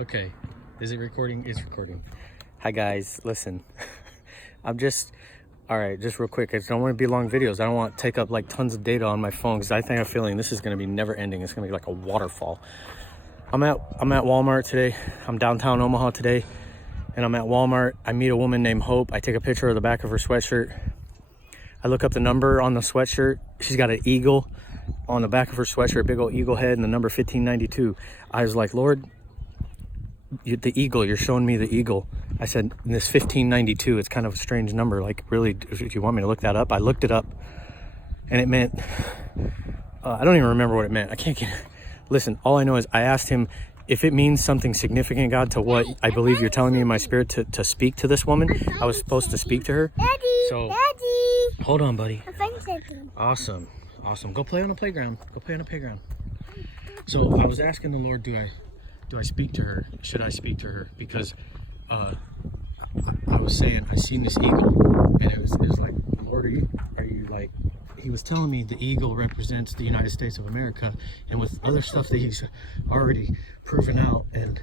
Okay, is it recording? It's recording. Hi guys, listen. Just real quick. I don't want to be long videos. I don't want to take up like tons of data on my phone because I think I'm feeling this is going to be never ending. It's going to be like a waterfall. I'm at Walmart today. I'm downtown Omaha today, and I'm at Walmart. I meet a woman named Hope. I take a picture of the back of her sweatshirt. I look up the number on the sweatshirt. She's got an eagle on the back of her sweatshirt, big old eagle head, and the number 1592. I was like, Lord, the eagle, you're showing me the eagle. I said, this 1592, it's kind of a strange number. Like, really, if you want me to look that up, I looked it up, and it meant, I don't even remember what it meant. I can't get, listen, all I know is I asked him if it means something significant, God, to what I believe you're telling me in my spirit to speak to this woman. I was supposed to speak to her. Daddy, Daddy. Hold on, buddy. I found something. Awesome. Go play on the playground. So I was asking the Lord, do I speak to her? Should I speak to her? Because I was saying, I seen this eagle, and it was like, Lord, are you like, he was telling me the eagle represents the United States of America, and with other stuff that he's already proven out and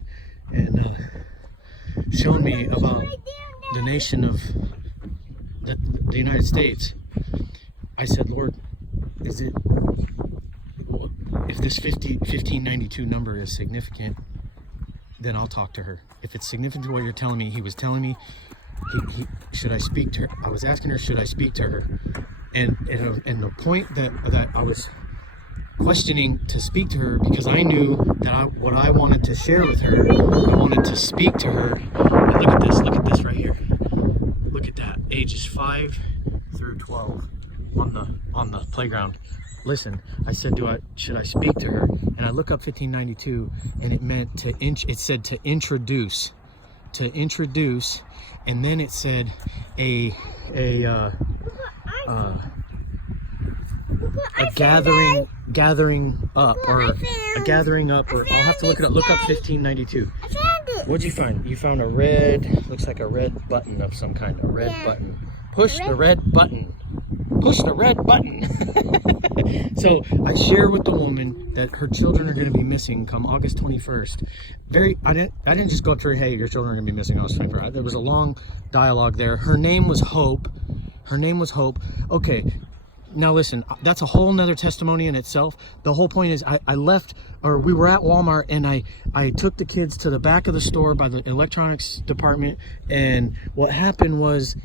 shown me about the nation of the United States, I said, Lord, is it, if this 1592 number is significant, then I'll talk to her. If it's significant to what you're telling me, he was telling me, should I speak to her? I was asking her, should I speak to her? And the point that I was questioning to speak to her, because I knew that what I wanted to share with her, I wanted to speak to her. And look at this right here. Look at that, ages 5 through 12 on the playground. Listen, I said, should I speak to her? And I look up 1592, and it meant it said to introduce, and then it said a gathering up, or a gathering up, or I'll have to look it up. Look up 1592. I found it. What'd you find? You found a red, looks like a red button of some kind, a red button. Push the red button. Push the red button. So I share with the woman that her children are going to be missing come August 21st. I didn't just go up to her, hey, your children are going to be missing August 21st. There was a long dialogue there. Her name was Hope. Okay. Now listen, that's a whole nother testimony in itself. The whole point is we were at Walmart, and I took the kids to the back of the store by the electronics department, and what happened was,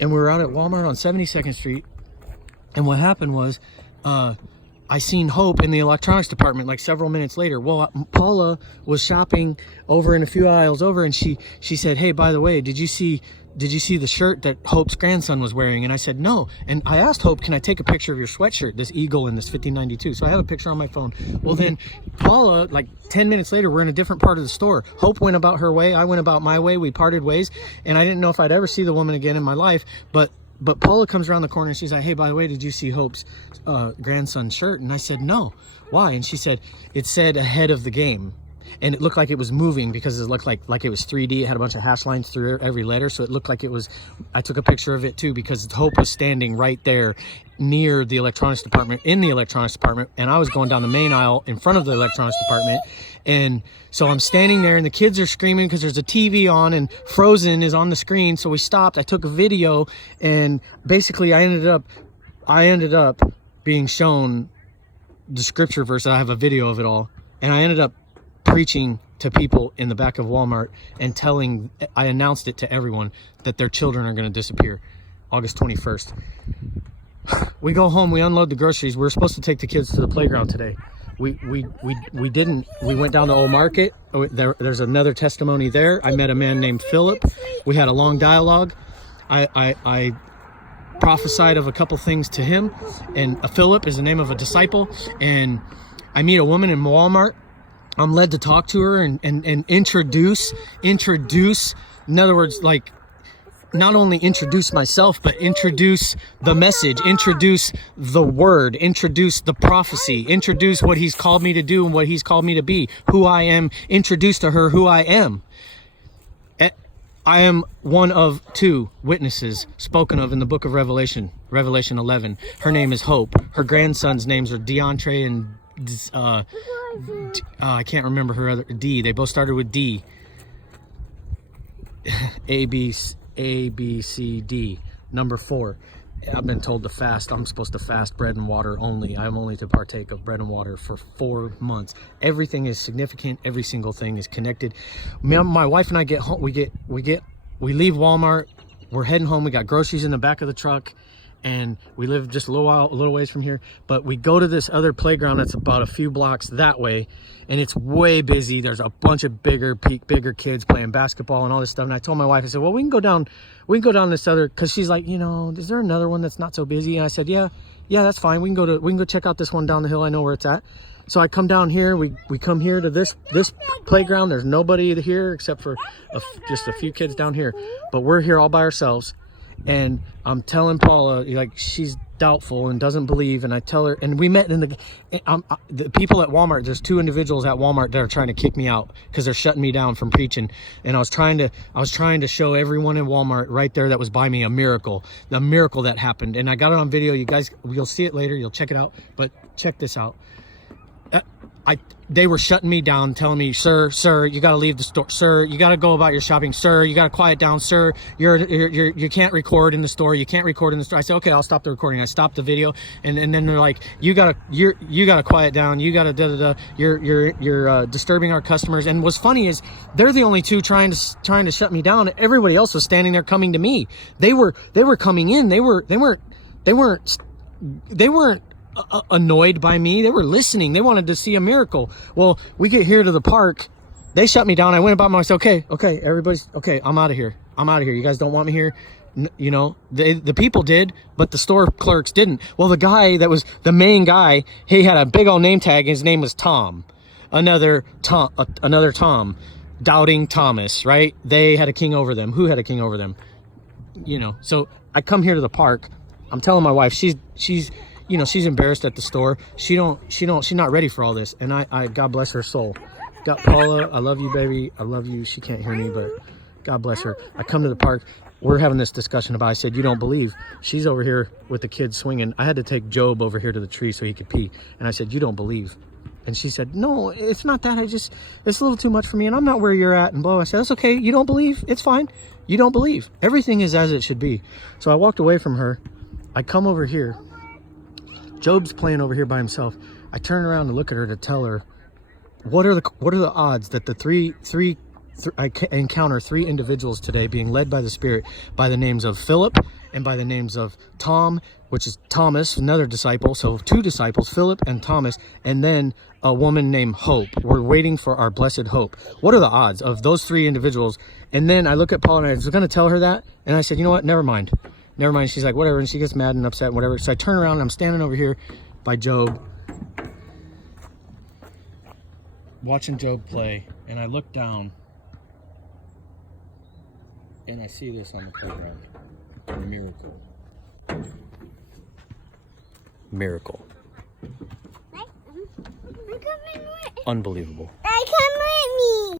and we were out at Walmart on 72nd Street, and what happened was, I seen Hope in the electronics department like several minutes later. Well, Paula was shopping over in a few aisles over, and she said, hey, by the way, did you see the shirt that Hope's grandson was wearing? And I said, no. And I asked Hope, can I take a picture of your sweatshirt, this eagle and this 1592? So I have a picture on my phone. Well, then Paula, like 10 minutes later, we're in a different part of the store. Hope went about her way. I went about my way. We parted ways. And I didn't know if I'd ever see the woman again in my life. But Paula comes around the corner, and she's like, hey, by the way, did you see Hope's grandson's shirt? And I said, no. Why? And she said, it said ahead of the game. And it looked like it was moving because it looked like it was 3D. It had a bunch of hash lines through every letter. So it looked like it was, I took a picture of it too, because Hope was standing right there near the electronics department, in the electronics department. And I was going down the main aisle in front of the electronics department. And so I'm standing there, and the kids are screaming because there's a TV on, and Frozen is on the screen. So we stopped. I took a video, and basically I ended up being shown the scripture verse. I have a video of it all. And I ended up preaching to people in the back of Walmart and I announced it to everyone that their children are going to disappear August 21st. We go home, we unload the groceries. We were supposed to take the kids to the playground today. We didn't. We went down the old market. There's another testimony there. I met a man named Philip. We had a long dialogue. I prophesied of a couple things to him, and Philip is the name of a disciple. And I meet a woman in Walmart. I'm led to talk to her and introduce, in other words, like, not only introduce myself, but introduce the message, introduce the word, introduce the prophecy, introduce what he's called me to do and what he's called me to be, who I am, introduce to her who I am. I am one of 2 witnesses spoken of in the book of Revelation 11. Her name is Hope. Her grandsons' names are DeAndre and I can't remember her other D. They both started with D. A, B, C, D. Number 4. I've been told to fast. I'm supposed to fast bread and water only. I'm only to partake of bread and water for 4 months. Everything is significant. Every single thing is connected. My wife and I get home. We leave Walmart. We're heading home. We got groceries in the back of the truck, and we live just a little ways from here. But we go to this other playground that's about a few blocks that way, and it's way busy. There's a bunch of bigger kids playing basketball and all this stuff. And I told my wife, I said, well, we can go down this other, because she's like, is there another one that's not so busy? And I said, yeah, that's fine. We can go check out this one down the hill. I know where it's at. So I come down here. We come here to this playground. There's nobody here except for just a few kids down here. But we're here all by ourselves. And I'm telling Paula, like, she's doubtful and doesn't believe. And I tell her, and we met in the people at Walmart. There's 2 individuals at Walmart that are trying to kick me out because they're shutting me down from preaching. And I was trying to show everyone in Walmart right there that was by me a miracle that happened. And I got it on video. You guys, you'll see it later. You'll check it out. But check this out. They were shutting me down, telling me, sir, you got to leave the store. Sir, you got to go about your shopping. Sir, you got to quiet down. Sir, you can't record in the store. You can't record in the store. I said, okay, I'll stop the recording. I stopped the video, and then they're like, you got to quiet down. You got to You're disturbing our customers. And what's funny is they're the only 2 trying to shut me down. Everybody else was standing there coming to me. They were coming in. They weren't annoyed by me. They were listening. They wanted to see a miracle. Well, we get here to the park. They shut me down. I went about myself. Okay, everybody's okay. I'm out of here. You guys don't want me here. The people did, but the store clerks didn't. Well, the guy that was the main guy, he had a big old name tag. His name was Tom. Another Tom. Doubting Thomas, right? They had a king over them. Who had a king over them? So I come here to the park. I'm telling my wife, she's embarrassed at the store. She's not ready for all this. And I God bless her soul. Got Paula, I love you, baby. I love you. She can't hear me, but God bless her. I come to the park. We're having this discussion about, I said, you don't believe. She's over here with the kids swinging. I had to take Job over here to the tree so he could pee. And I said, you don't believe. And she said, no, it's not that. It's a little too much for me. And I'm not where you're at. And blah. I said, that's okay. You don't believe. It's fine. You don't believe. Everything is as it should be. So I walked away from her. I come over here. Job's playing over here by himself. I turn around to look at her to tell her, what are the odds that I encounter 3 individuals today being led by the Spirit by the names of Philip and by the names of Tom, which is Thomas, another disciple. So 2 disciples, Philip and Thomas, and then a woman named Hope. We're waiting for our blessed hope. What are the odds of those 3 individuals? And then I look at Paula and I was going to tell her that. And I said, you know what? Never mind. She's like, whatever. And she gets mad and upset and whatever. So I turn around and I'm standing over here by Job, watching Job play. And I look down and I see this on the playground. A miracle. Unbelievable. I come with me.